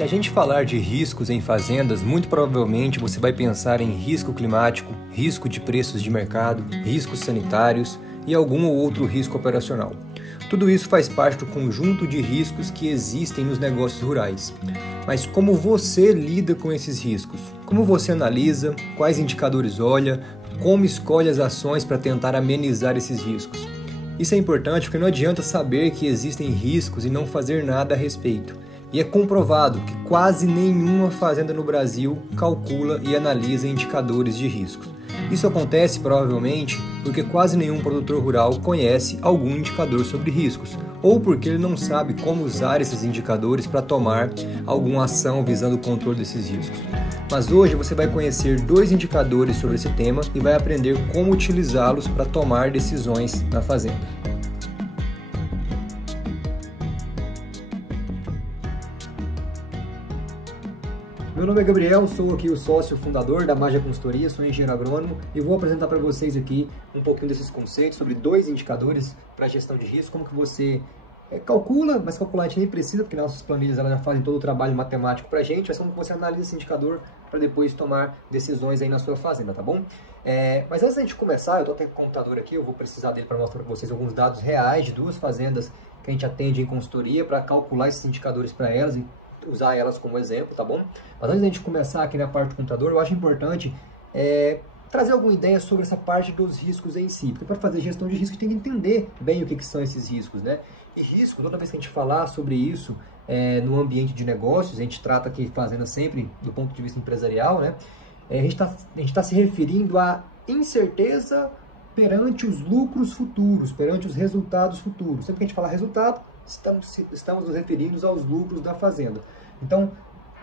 Se a gente falar de riscos em fazendas, muito provavelmente você vai pensar em risco climático, risco de preços de mercado, riscos sanitários e algum ou outro risco operacional. Tudo isso faz parte do conjunto de riscos que existem nos negócios rurais. Mas como você lida com esses riscos? Como você analisa? Quais indicadores olha? Como escolhe as ações para tentar amenizar esses riscos? Isso é importante porque não adianta saber que existem riscos e não fazer nada a respeito. E é comprovado que quase nenhuma fazenda no Brasil calcula e analisa indicadores de riscos. Isso acontece provavelmente porque quase nenhum produtor rural conhece algum indicador sobre riscos, ou porque ele não sabe como usar esses indicadores para tomar alguma ação visando o controle desses riscos. Mas hoje você vai conhecer 2 indicadores sobre esse tema e vai aprender como utilizá-los para tomar decisões na fazenda. Meu nome é Gabriel, sou aqui o sócio fundador da Magia Consultoria, sou engenheiro agrônomo e vou apresentar para vocês aqui um pouquinho desses conceitos sobre 2 indicadores para gestão de risco, como que você calcula, mas calcular a gente nem precisa, porque nossas planilhas elas já fazem todo o trabalho matemático para a gente, mas como que você analisa esse indicador para depois tomar decisões aí na sua fazenda, tá bom? Mas antes da gente começar, eu estou até com o computador aqui, eu vou precisar dele para mostrar para vocês alguns dados reais de 2 fazendas que a gente atende em consultoria para calcular esses indicadores para elas e usar elas como exemplo, tá bom? Mas antes da gente começar aqui na parte do computador, eu acho importante trazer alguma ideia sobre essa parte dos riscos em si, porque para fazer gestão de risco a gente tem que entender bem o que são esses riscos, né? E risco, toda vez que a gente falar sobre isso no ambiente de negócios, a gente trata aqui fazenda sempre do ponto de vista empresarial, né? A gente tá se referindo à incerteza perante os lucros futuros, perante os resultados futuros. Sempre que a gente fala resultado, estamos nos referindo aos lucros da fazenda. Então,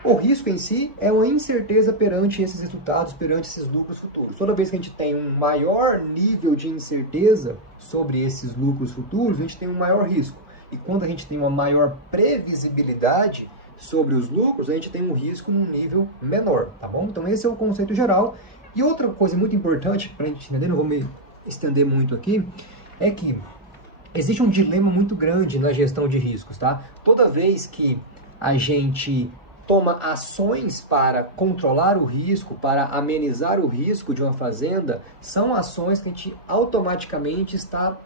o risco em si é uma incerteza perante esses resultados, perante esses lucros futuros. Toda vez que a gente tem um maior nível de incerteza sobre esses lucros futuros, a gente tem um maior risco. E quando a gente tem uma maior previsibilidade sobre os lucros, a gente tem um risco num nível menor, tá bom? Então esse é o conceito geral. E outra coisa muito importante para a gente entender, não vou me estender muito aqui, é que existe um dilema muito grande na gestão de riscos, tá? Toda vez que a gente toma ações para controlar o risco, para amenizar o risco de uma fazenda, são ações que a gente automaticamente está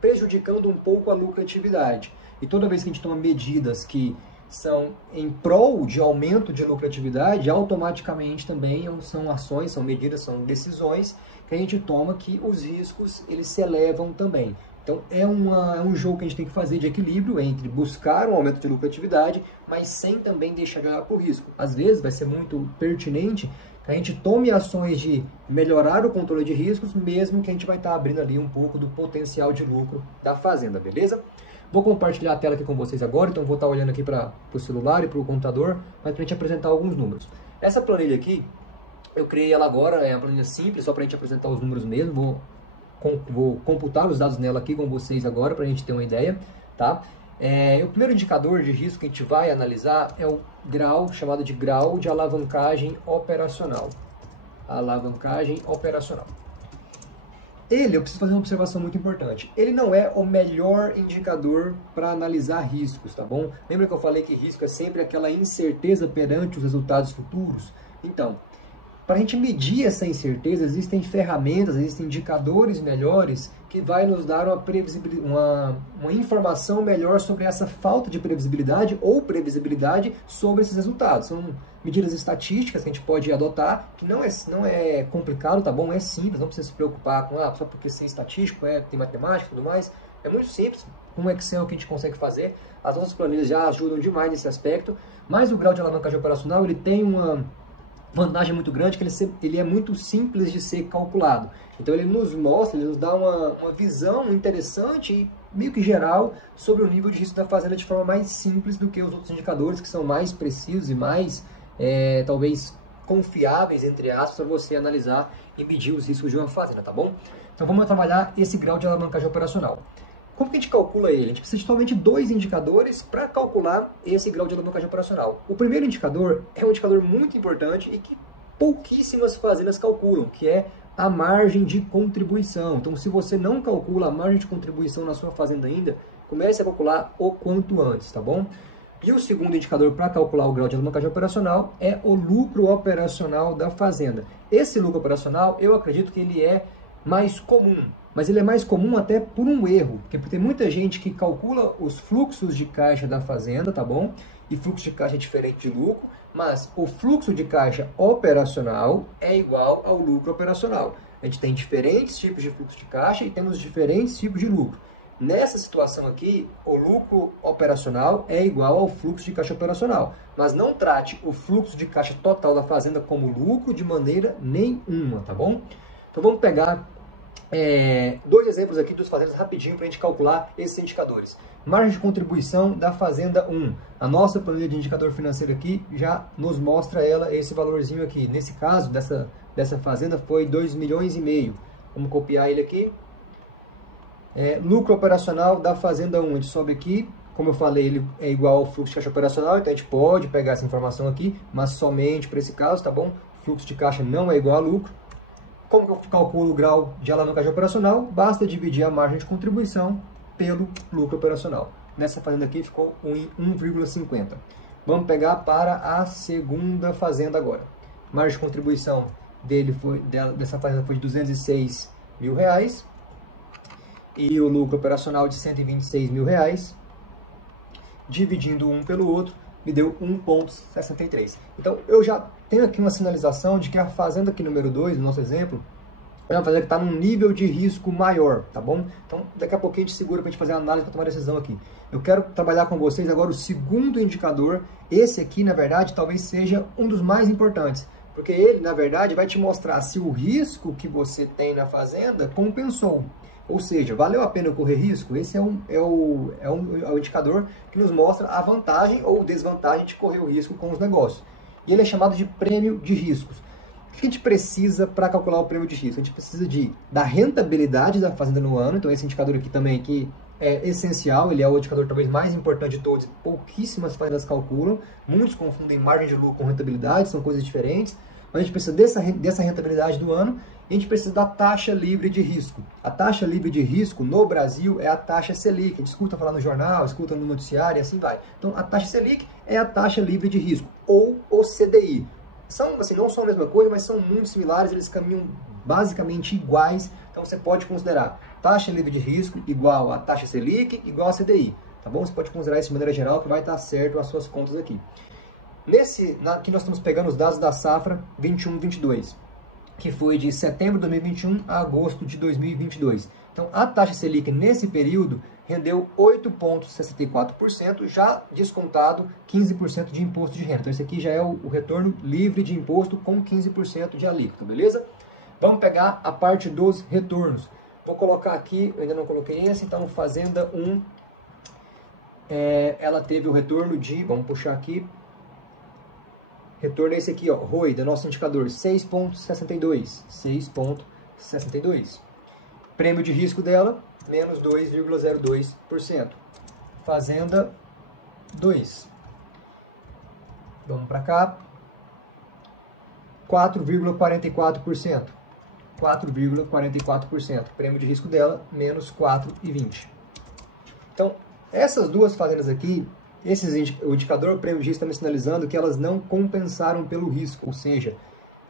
prejudicando um pouco a lucratividade. E toda vez que a gente toma medidas que são em prol de aumento de lucratividade, automaticamente também são ações, são medidas, são decisões que a gente toma que os riscos eles se elevam também. Então é um jogo que a gente tem que fazer de equilíbrio entre buscar um aumento de lucratividade, mas sem também deixar de olhar para o risco. Às vezes vai ser muito pertinente que a gente tome ações de melhorar o controle de riscos, mesmo que a gente vai estar abrindo ali um pouco do potencial de lucro da fazenda, beleza? Vou compartilhar a tela aqui com vocês agora, então vou estar olhando aqui para o celular e para o computador, mas para a gente apresentar alguns números. Essa planilha aqui, eu criei ela agora, é uma planilha simples, só para a gente apresentar os números mesmo. Vou computar os dados nela aqui com vocês agora para a gente ter uma ideia, tá? O primeiro indicador de risco que a gente vai analisar é o grau, chamado de grau de alavancagem operacional. Alavancagem operacional. Eu preciso fazer uma observação muito importante. Ele não é o melhor indicador para analisar riscos, tá bom? Lembra que eu falei que risco é sempre aquela incerteza perante os resultados futuros? Então, para a gente medir essa incerteza, existem ferramentas, existem indicadores melhores que vai nos dar uma informação melhor sobre essa falta de previsibilidade ou previsibilidade sobre esses resultados. São medidas estatísticas que a gente pode adotar, que não é complicado, tá bom? É simples, não precisa se preocupar com só porque ser estatístico, tem matemática e tudo mais. É muito simples, com o Excel que a gente consegue fazer. As nossas planilhas já ajudam demais nesse aspecto, mas o grau de alavancagem operacional ele tem uma vantagem muito grande, que ele é muito simples de ser calculado. Então ele nos mostra, ele nos dá uma visão interessante e meio que geral sobre o nível de risco da fazenda de forma mais simples do que os outros indicadores, que são mais precisos e mais, talvez, confiáveis, entre aspas, para você analisar e medir os riscos de uma fazenda, tá bom? Então vamos trabalhar esse grau de alavancagem operacional. Como que a gente calcula ele? A gente precisa de somente 2 indicadores para calcular esse grau de alavancagem operacional. O primeiro indicador é um indicador muito importante e que pouquíssimas fazendas calculam, que é a margem de contribuição. Então, se você não calcula a margem de contribuição na sua fazenda ainda, comece a calcular o quanto antes, tá bom? E o segundo indicador para calcular o grau de alavancagem operacional é o lucro operacional da fazenda. Esse lucro operacional, eu acredito que ele é mais comum, mas ele é mais comum até por um erro, porque tem muita gente que calcula os fluxos de caixa da fazenda, tá bom? E fluxo de caixa é diferente de lucro, mas o fluxo de caixa operacional é igual ao lucro operacional. A gente tem diferentes tipos de fluxo de caixa e temos diferentes tipos de lucro. Nessa situação aqui, o lucro operacional é igual ao fluxo de caixa operacional, mas não trate o fluxo de caixa total da fazenda como lucro de maneira nenhuma, tá bom? Então vamos pegar dois exemplos aqui dos fazendas rapidinho para a gente calcular esses indicadores. Margem de contribuição da fazenda 1. A nossa planilha de indicador financeiro aqui já nos mostra esse valorzinho aqui. Nesse caso, dessa fazenda foi 2,5 milhões. Vamos copiar ele aqui. Lucro operacional da fazenda 1. A gente sobe aqui. Como eu falei, ele é igual ao fluxo de caixa operacional, então a gente pode pegar essa informação aqui, mas somente para esse caso, tá bom? Fluxo de caixa não é igual a lucro. Como que eu calculo o grau de alavancagem operacional? Basta dividir a margem de contribuição pelo lucro operacional. Nessa fazenda aqui ficou em 1,50. Vamos pegar para a segunda fazenda agora. Margem de contribuição dessa fazenda foi de R$206 mil. E o lucro operacional de R$126 mil. Dividindo um pelo outro, me deu 1,63. Então, eu já tenho aqui uma sinalização de que a fazenda aqui número 2, no nosso exemplo, é uma fazenda que está num nível de risco maior, tá bom? Então, daqui a pouquinho a gente segura para a gente fazer a análise para tomar a decisão aqui. Eu quero trabalhar com vocês agora o segundo indicador. Esse aqui, na verdade, talvez seja um dos mais importantes, porque ele, na verdade, vai te mostrar se o risco que você tem na fazenda compensou. Ou seja, valeu a pena correr risco? Esse é o indicador que nos mostra a vantagem ou desvantagem de correr o risco com os negócios. E ele é chamado de prêmio de riscos. O que a gente precisa para calcular o prêmio de risco? A gente precisa da rentabilidade da fazenda no ano. Então esse indicador aqui também que é essencial, ele é o indicador talvez mais importante de todos. Pouquíssimas fazendas calculam. Muitos confundem margem de lucro com rentabilidade, são coisas diferentes. Mas a gente precisa dessa rentabilidade do ano. E a gente precisa da taxa livre de risco. A taxa livre de risco no Brasil é a taxa Selic. A gente escuta falar no jornal, escuta no noticiário e assim vai. Então, a taxa Selic é a taxa livre de risco, ou o CDI. Não são a mesma coisa, mas são muito similares, eles caminham basicamente iguais. Então, você pode considerar taxa livre de risco igual a taxa Selic igual a CDI. Tá bom? Você pode considerar isso de maneira geral, que vai estar certo as suas contas aqui. Aqui nós estamos pegando os dados da safra 21-22. Que foi de setembro de 2021 a agosto de 2022. Então, a taxa Selic nesse período rendeu 8,64%, já descontado 15% de imposto de renda. Então, esse aqui já é o retorno livre de imposto com 15% de alíquota, beleza? Vamos pegar a parte dos retornos. Vou colocar aqui, eu ainda não coloquei esse, então, Fazenda 1, ela teve o retorno de, vamos puxar aqui, retorno é esse aqui, ó, ROI, do nosso indicador, 6,62. 6,62. Prêmio de risco dela, menos 2,02%. Fazenda 2. Vamos para cá. 4,44%. 4,44%. Prêmio de risco dela, menos 4,20%. Então, essas duas fazendas aqui, o indicador prêmio de risco está me sinalizando que elas não compensaram pelo risco, ou seja,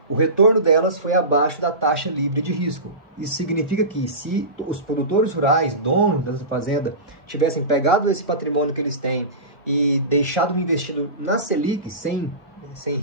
o retorno delas foi abaixo da taxa livre de risco. Isso significa que se os produtores rurais, donos dessa fazenda, tivessem pegado esse patrimônio que eles têm e deixado investido na Selic, sem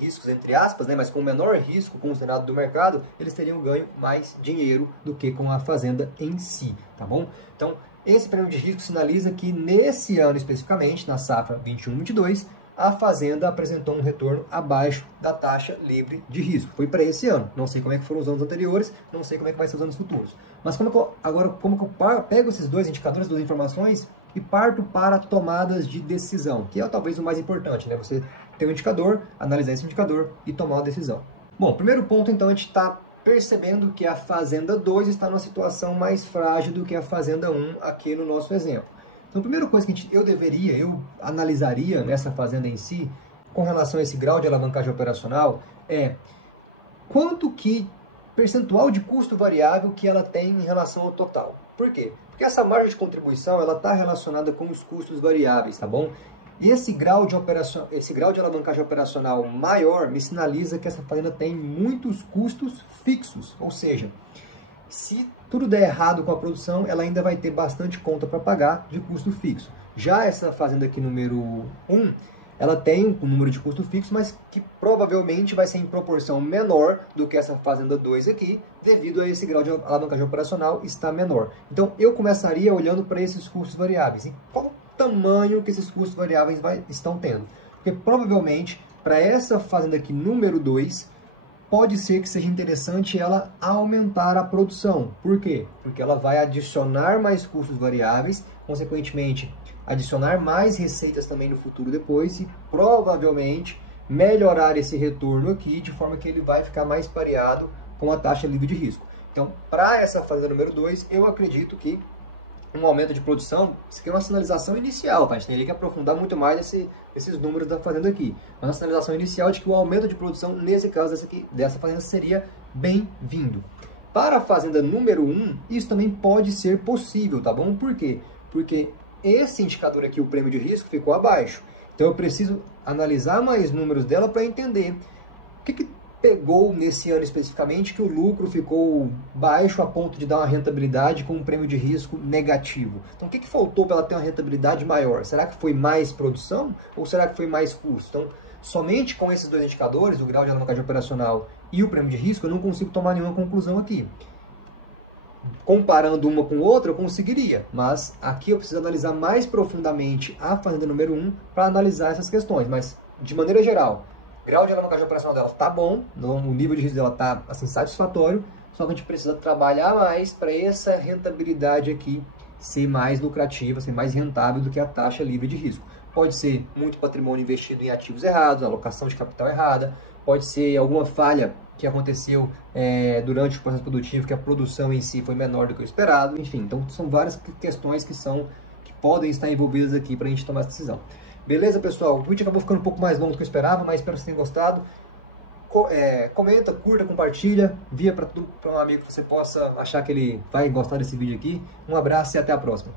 riscos, entre aspas, né, mas com menor risco considerado do mercado, eles teriam ganho mais dinheiro do que com a fazenda em si, tá bom? Então, esse prêmio de risco sinaliza que nesse ano especificamente, na safra 21-22, a fazenda apresentou um retorno abaixo da taxa livre de risco. Foi para esse ano. Não sei como é que foram os anos anteriores, não sei como é que vai ser os anos futuros. Mas como que eu pego esses dois indicadores, duas informações e parto para tomadas de decisão, que é talvez o mais importante, né? Você ter um indicador, analisar esse indicador e tomar uma decisão. Bom, primeiro ponto, então, a gente está percebendo que a Fazenda 2 está numa situação mais frágil do que a Fazenda 1 aqui no nosso exemplo. Então, a primeira coisa que eu analisaria nessa fazenda em si, com relação a esse grau de alavancagem operacional, é quanto que percentual de custo variável que ela tem em relação ao total. Por quê? Porque essa margem de contribuição ela está relacionada com os custos variáveis, tá bom? esse grau de alavancagem operacional maior me sinaliza que essa fazenda tem muitos custos fixos, ou seja, se tudo der errado com a produção, ela ainda vai ter bastante conta para pagar de custo fixo. Já essa fazenda aqui número 1, ela tem um número de custo fixo, mas que provavelmente vai ser em proporção menor do que essa fazenda 2 aqui, devido a esse grau de alavancagem operacional estar menor. Então, eu começaria olhando para esses custos variáveis. E qual o tamanho que esses custos variáveis estão tendo? Porque provavelmente, para essa fazenda aqui número 2, pode ser que seja interessante ela aumentar a produção. Por quê? Porque ela vai adicionar mais custos variáveis, consequentemente, adicionar mais receitas também no futuro depois e provavelmente melhorar esse retorno aqui de forma que ele vai ficar mais pareado com a taxa livre de risco. Então, para essa fazenda número 2, eu acredito que um aumento de produção, isso aqui é uma sinalização inicial, tá? A gente tem que aprofundar muito mais esses números da fazenda aqui. Mas uma sinalização inicial de que o aumento de produção, nesse caso dessa fazenda, seria bem-vindo. Para a fazenda número 1, isso também pode ser possível, tá bom? Por quê? Porque esse indicador aqui, o prêmio de risco, ficou abaixo. Então eu preciso analisar mais números dela para entender o que pegou nesse ano especificamente que o lucro ficou baixo a ponto de dar uma rentabilidade com um prêmio de risco negativo. Então o que faltou para ela ter uma rentabilidade maior? Será que foi mais produção ou será que foi mais custo? Então, somente com esses dois indicadores, o grau de alavancagem operacional e o prêmio de risco, eu não consigo tomar nenhuma conclusão aqui. Comparando uma com outra, eu conseguiria, mas aqui eu preciso analisar mais profundamente a fazenda número 1 para analisar essas questões, mas de maneira geral, o grau de alavancagem operacional dela está bom, o nível de risco dela está assim, satisfatório, só que a gente precisa trabalhar mais para essa rentabilidade aqui ser mais lucrativa, ser mais rentável do que a taxa livre de risco. Pode ser muito patrimônio investido em ativos errados, alocação de capital errada, pode ser alguma falha que aconteceu durante o processo produtivo, que a produção em si foi menor do que o esperado, enfim. Então, são várias questões que podem estar envolvidas aqui para a gente tomar essa decisão. Beleza, pessoal? O vídeo acabou ficando um pouco mais longo do que eu esperava, mas espero que vocês tenham gostado. Comenta, curta, compartilha, envia para um amigo que você possa achar que ele vai gostar desse vídeo aqui. Um abraço e até a próxima.